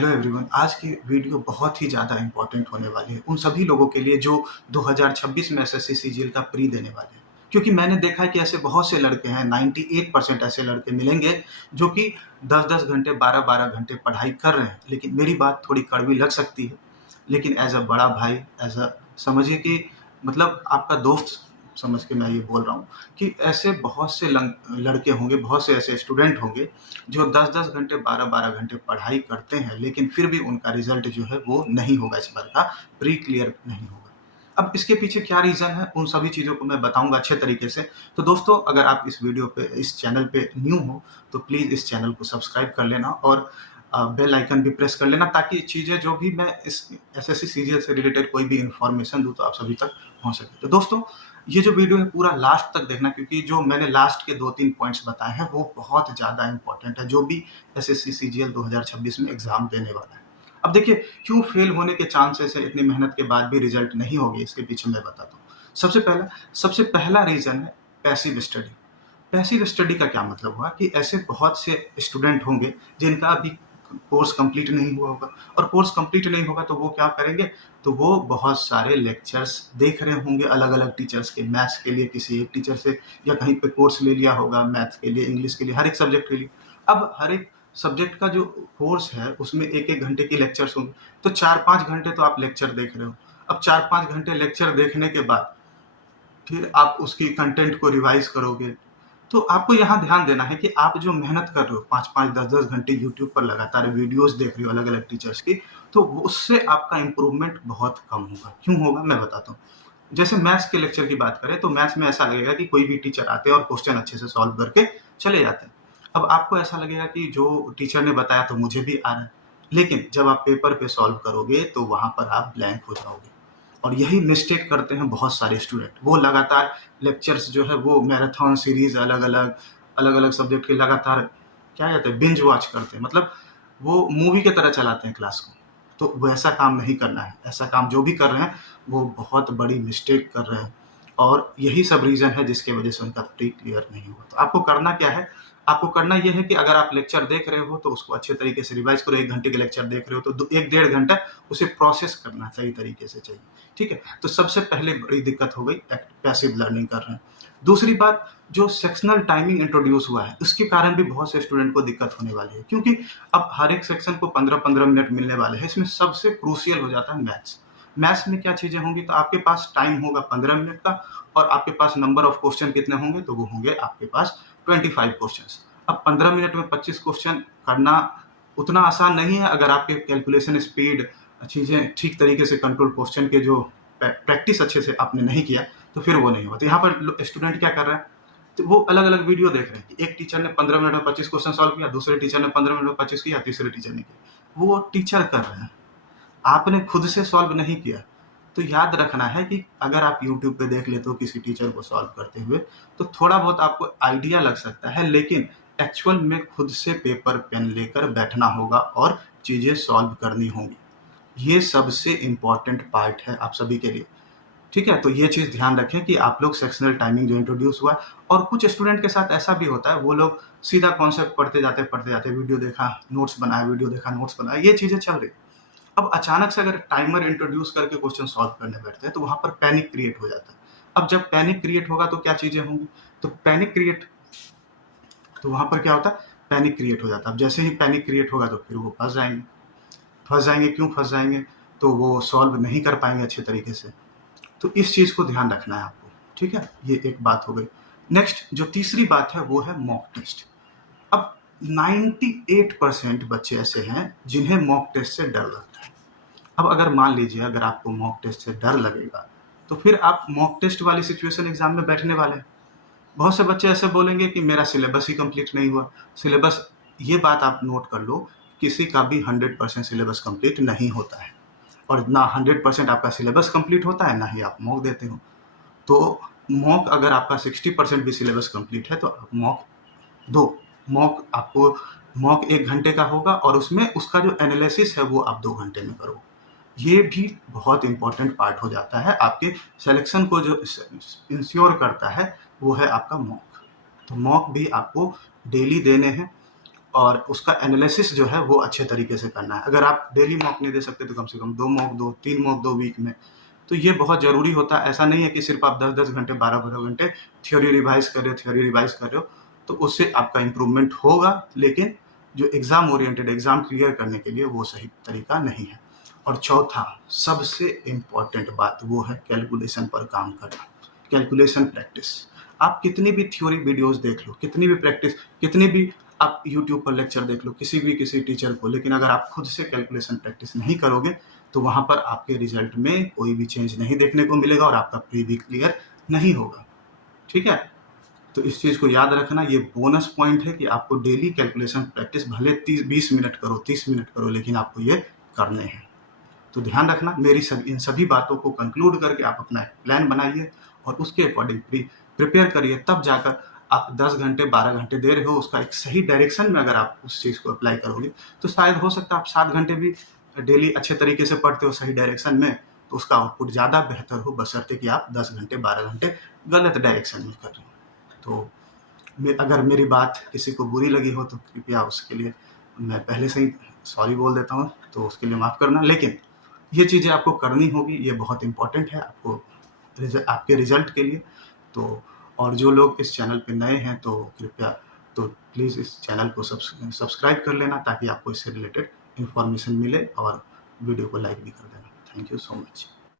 Hello everyone. आज की video बहुत ही ज़्यादा इम्पोर्टेंट होने वाली है उन सभी लोगों के लिए जो 2026 में एसएससी सीजीएल का प्री देने वाले हैं। क्योंकि मैंने देखा है कि ऐसे बहुत से लड़के हैं, 98% ऐसे लड़के मिलेंगे जो कि 10-10 घंटे, 12-12 घंटे पढ़ाई कर रहे हैं। लेकिन मेरी बात थोड़ी कड़वी लग सकती है, लेकिन एज़ अ बड़ा भाई, एज़ अ समझिए कि मतलब आपका दोस्त समझ के मैं ये बोल रहा हूँ कि ऐसे बहुत से लड़के होंगे, बहुत से ऐसे स्टूडेंट होंगे जो 10-10 घंटे, 12-12 घंटे पढ़ाई करते हैं, लेकिन फिर भी उनका रिज़ल्ट जो है वो नहीं होगा, इस बार का प्री क्लियर नहीं होगा। अब इसके पीछे क्या रीज़न है, उन सभी चीज़ों को मैं बताऊँगा अच्छे तरीके से। तो दोस्तों, अगर आप इस वीडियो पे, इस चैनल पे न्यू हो, तो प्लीज़ इस चैनल को सब्सक्राइब कर लेना और बेल आइकन भी प्रेस कर लेना, ताकि चीज़ें जो भी मैं इस एसएससी सीजीएल से रिलेटेड कोई भी इन्फॉर्मेशन दूँ, तो आप सभी तक पहुँच सके। तो दोस्तों, ये जो वीडियो है पूरा लास्ट तक देखना, क्योंकि जो मैंने लास्ट के 2-3 पॉइंट्स बताए हैं वो बहुत ज़्यादा इंपॉर्टेंट है, जो भी एसएससी सीजीएल 2026 में एग्जाम देने वाला है। अब देखिए, क्यों फेल होने के चांसेस है, इतनी मेहनत के बाद भी रिजल्ट नहीं होगी, इसके पीछे मैं बताता हूँ। सबसे पहला रीजन है पैसिव स्टडी। पैसिव स्टडी का क्या मतलब हुआ कि ऐसे बहुत से स्टूडेंट होंगे जिनका अभी कोर्स कंप्लीट नहीं हुआ होगा, और कोर्स कंप्लीट नहीं होगा तो वो क्या करेंगे, तो वो बहुत सारे लेक्चर्स देख रहे होंगे अलग अलग टीचर्स के। मैथ्स के लिए किसी एक टीचर से, या कहीं पे कोर्स ले लिया होगा मैथ्स के लिए, इंग्लिश के लिए, हर एक सब्जेक्ट के लिए। अब हर एक सब्जेक्ट का जो कोर्स है उसमें 1-1 घंटे की लेक्चर्स होंगे, तो 4-5 घंटे तो आप लेक्चर देख रहे हो। अब 4-5 घंटे लेक्चर देखने के बाद फिर आप उसकी कंटेंट को रिवाइज करोगे। तो आपको यहाँ ध्यान देना है कि आप जो मेहनत कर रहे हो 5-5, 10-10 घंटे यूट्यूब पर लगातार वीडियोस देख रहे हो अलग अलग टीचर्स की, तो उससे आपका इम्प्रूवमेंट बहुत कम होगा। क्यों होगा, मैं बताता हूँ। जैसे मैथ्स के लेक्चर की बात करें, तो मैथ्स में ऐसा लगेगा कि कोई भी टीचर आते हैं और क्वेश्चन अच्छे से सॉल्व करके चले जाते हैं। अब आपको ऐसा लगेगा कि जो टीचर ने बताया तो मुझे भी आ रहा है, लेकिन जब आप पेपर पे सॉल्व करोगे तो वहाँ पर आप ब्लैंक हो जाओगे। और यही मिस्टेक करते हैं बहुत सारे स्टूडेंट। वो लगातार लेक्चर्स जो है वो मैराथन सीरीज अलग अलग सब्जेक्ट के लगातार क्या कहते हैं, बिंज वॉच करते हैं, मतलब वो मूवी की तरह चलाते हैं क्लास को। तो वैसा काम नहीं करना है। ऐसा काम जो भी कर रहे हैं वो बहुत बड़ी मिस्टेक कर रहे हैं, और यही सब रीज़न है जिसकी वजह से उनका प्री क्लियर नहीं हुआ। तो आपको करना क्या है, आपको करना ये है कि अगर आप लेक्चर देख रहे हो तो उसको अच्छे तरीके से रिवाइज करो। 1 घंटे के लेक्चर देख रहे हो तो 1-1.5 घंटा उसे प्रोसेस करना सही तरीके से चाहिए। ठीक है, तो सबसे पहले बड़ी दिक्कत हो गई, पैसिव लर्निंग कर रहे हैं। दूसरी बात, जो सेक्शनल टाइमिंग इंट्रोड्यूस हुआ है उसके कारण भी बहुत से स्टूडेंट को दिक्कत होने वाली है, क्योंकि अब हर एक सेक्शन को 15-15 मिनट मिलने वाले हैं। इसमें सबसे क्रूशियल हो जाता है मैथ्स। मैथ्स में क्या चीज़ें होंगी, तो आपके पास टाइम होगा 15 मिनट का, और आपके पास नंबर ऑफ क्वेश्चन कितने होंगे, तो वो होंगे आपके पास 25 क्वेश्चन। अब 15 मिनट में 25 क्वेश्चन करना उतना आसान नहीं है। अगर आपके कैलकुलेशन स्पीड, चीज़ें ठीक तरीके से कंट्रोल, क्वेश्चन के जो प्रैक्टिस अच्छे से आपने नहीं किया, तो फिर वो नहीं हुआ। तो यहाँ पर स्टूडेंट क्या कर रहा है, तो वो अलग अलग वीडियो देख रहे हैं कि एक टीचर ने 15 मिनट में 25 क्वेश्चन सॉल्व किया, दूसरे टीचर ने 15 मिनट में 25 किया, तीसरे टीचर ने किया। वो टीचर कर रहे हैं, आपने खुद से सॉल्व नहीं किया। तो याद रखना है कि अगर आप यूट्यूब पे देख लेते हो किसी टीचर को सॉल्व करते हुए, तो थोड़ा बहुत आपको आइडिया लग सकता है, लेकिन एक्चुअल में खुद से पेपर पेन लेकर बैठना होगा और चीज़ें सॉल्व करनी होंगी। ये सबसे इम्पॉर्टेंट पार्ट है आप सभी के लिए। ठीक है, तो ये चीज़ ध्यान रखें कि आप लोग सेक्शनल टाइमिंग जो इंट्रोड्यूस हुआ है, और कुछ स्टूडेंट के साथ ऐसा भी होता है, वो लोग सीधा कॉन्सेप्ट पढ़ते जाते, वीडियो देखा नोट्स बनाया, वीडियो देखा नोट्स बनाया, ये चीज़ें चल रही। अब अचानक से अगर टाइमर इंट्रोड्यूस करके क्वेश्चन सॉल्व करने बैठते हैं, तो वहाँ पर पैनिक क्रिएट हो जाता है। अब जब पैनिक क्रिएट होगा तो क्या चीज़ें होंगी, तो वहाँ पर क्या होता है, पैनिक क्रिएट हो जाता है। अब जैसे ही पैनिक क्रिएट होगा तो फिर वो फंस जाएंगे। क्यों फंस जाएंगे, तो वो सॉल्व नहीं कर पाएंगे अच्छे तरीके से। तो इस चीज़ को ध्यान रखना है आपको। ठीक है, ये एक बात हो गई। नेक्स्ट जो तीसरी बात है वो है मॉक टेस्ट। अब 98% बच्चे ऐसे हैं जिन्हें मॉक टेस्ट से डर लगता है। अब अगर मान लीजिए, अगर आपको मॉक टेस्ट से डर लगेगा, तो फिर आप मॉक टेस्ट वाली सिचुएशन एग्जाम में बैठने वाले हैं। बहुत से बच्चे ऐसे बोलेंगे कि मेरा सिलेबस ही कंप्लीट नहीं हुआ। सिलेबस, ये बात आप नोट कर लो, किसी का भी 100% सिलेबस कंप्लीट नहीं होता है, और ना 100% आपका सिलेबस कंप्लीट होता है, ना ही आप मॉक देते हो। तो मॉक, अगर आपका 60% भी सिलेबस कंप्लीट है तो आप मॉक दो। मॉक 1 घंटे का होगा, और उसमें उसका जो एनालिसिस है वो आप 2 घंटे में करो। ये भी बहुत इंपॉर्टेंट पार्ट हो जाता है। आपके सिलेक्शन को जो इंश्योर करता है वो है आपका मॉक। तो मॉक भी आपको डेली देने हैं, और उसका एनालिसिस जो है वो अच्छे तरीके से करना है। अगर आप डेली मॉक नहीं दे सकते तो कम से कम 2 मॉक दो, 3 मॉक दो वीक में। तो ये बहुत ज़रूरी होता है। ऐसा नहीं है कि सिर्फ आप 10-10 घंटे, 12-12 घंटे थ्योरी रिवाइज़ कर रहे हो, तो उससे आपका इम्प्रूवमेंट होगा, लेकिन जो एग्ज़ाम ओरिएंटेड, एग्ज़ाम क्लियर करने के लिए वो सही तरीका नहीं है। और चौथा सबसे इम्पोर्टेंट बात वो है कैलकुलेशन पर काम करना, कैलकुलेशन प्रैक्टिस। आप कितनी भी थ्योरी वीडियोज़ देख लो, कितनी भी प्रैक्टिस, कितनी भी आप यूट्यूब पर लेक्चर देख लो, किसी टीचर को, लेकिन अगर आप खुद से कैलकुलेशन प्रैक्टिस नहीं करोगे तो वहाँ पर आपके रिजल्ट में कोई भी चेंज नहीं देखने को मिलेगा और आपका प्री भी क्लियर नहीं होगा। ठीक है? तो इस चीज़ को याद रखना, ये बोनस पॉइंट है कि आपको डेली कैलकुलेशन प्रैक्टिस भले 20 मिनट करो, 30 मिनट करो, लेकिन आपको ये करने हैं। तो ध्यान रखना, मेरी इन सभी बातों को कंक्लूड करके आप अपना एक प्लान बनाइए और उसके अकॉर्डिंग प्रिपेयर करिए। तब जाकर आप 10 घंटे, 12 घंटे दे रहे हो, उसका एक सही डायरेक्शन में अगर आप उस चीज़ को अप्लाई करोगे तो शायद हो सकता है आप 7 घंटे भी डेली अच्छे तरीके से पढ़ते हो सही डायरेक्शन में, तो उसका आउटपुट ज़्यादा बेहतर हो, बशर्ते कि आप 10 घंटे, 12 घंटे गलत डायरेक्शन में कर रहे हो। तो अगर मेरी बात किसी को बुरी लगी हो तो कृपया उसके लिए मैं पहले से ही सॉरी बोल देता हूँ, तो उसके लिए माफ़ करना। लेकिन ये चीज़ें आपको करनी होगी, ये बहुत इम्पॉर्टेंट है आपको आपके रिजल्ट के लिए। तो और जो लोग इस चैनल पे नए हैं तो कृपया तो प्लीज़ इस चैनल को सब्सक्राइब कर लेना, ताकि आपको इससे रिलेटेड इन्फॉर्मेशन मिले, और वीडियो को लाइक भी कर देना। Thank you so much.